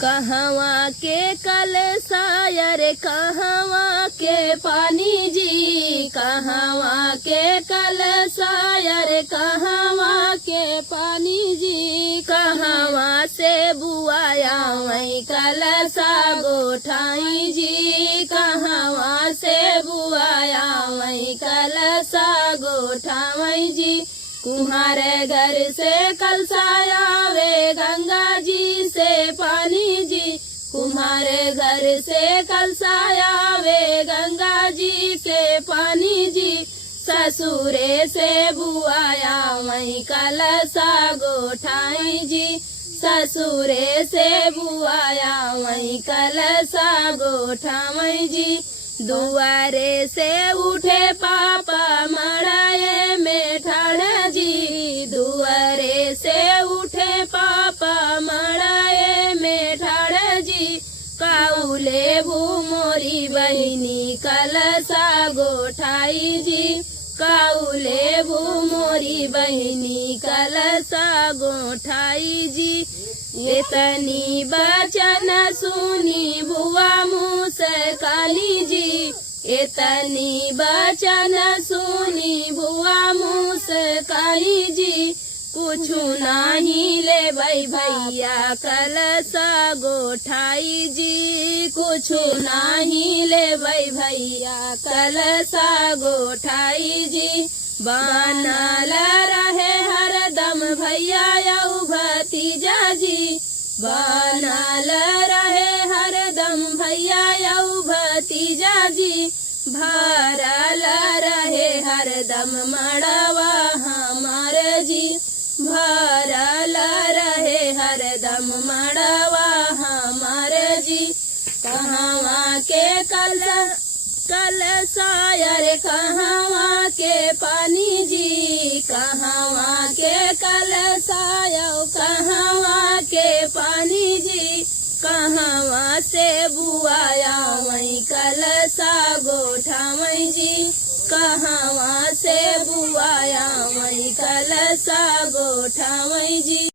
कहवा के कलशायर कहवा के पानी जी, कहवा के कलशायर कहवा के पानी जी। कहवा से बुआया वही कलशा गोठाई जी, कहवा से बुआया वही कलशा गोठाई जी। कुम्हारे घर से कलशाया वे गंगा जी से पानी जी, कुम्हारे घर से कलशाया वे गंगा जी से पानी जी। ससुरे से बुआया वही कलशा गोठाई जी, ससुरे से बुआया वही कलशा गोठाई जी। दुआरे से उठे पापा मड़ाए में ठाड़ जी, दुआरे से उठे पापा मड़ाए में ठाड़ जी। काउले भू मोरी बहिनी कलशा गोठाई जी, काउले भू मोरी बहिनी कलशा गोठाई जी। इतनी बचन सुनी बुआ मूस काली जी, इतनी बचन सुनी बुआ मूस काली जी। कुछु नहीं ले भैया कलशा गोठाई जी, कुछु नहीं ले भैया कलशा गोठाई जी। बनल रहे हरदम भैया यऊ भतीजा जी, बनल रहे हरदम भैया यऊ भतीजा जी। भरल रहे हरदम मड़वा हमार जी, भरल रहे हरदम मड़वा हमार जी। कहवा के कलशायर कहवा के पानी जी, कहवा के कलशाया कहवा के पानी जी। कहवा से बुआया वही कलशा गोठावई जी, कहवा से बुआया वही कलशा गोठावई जी।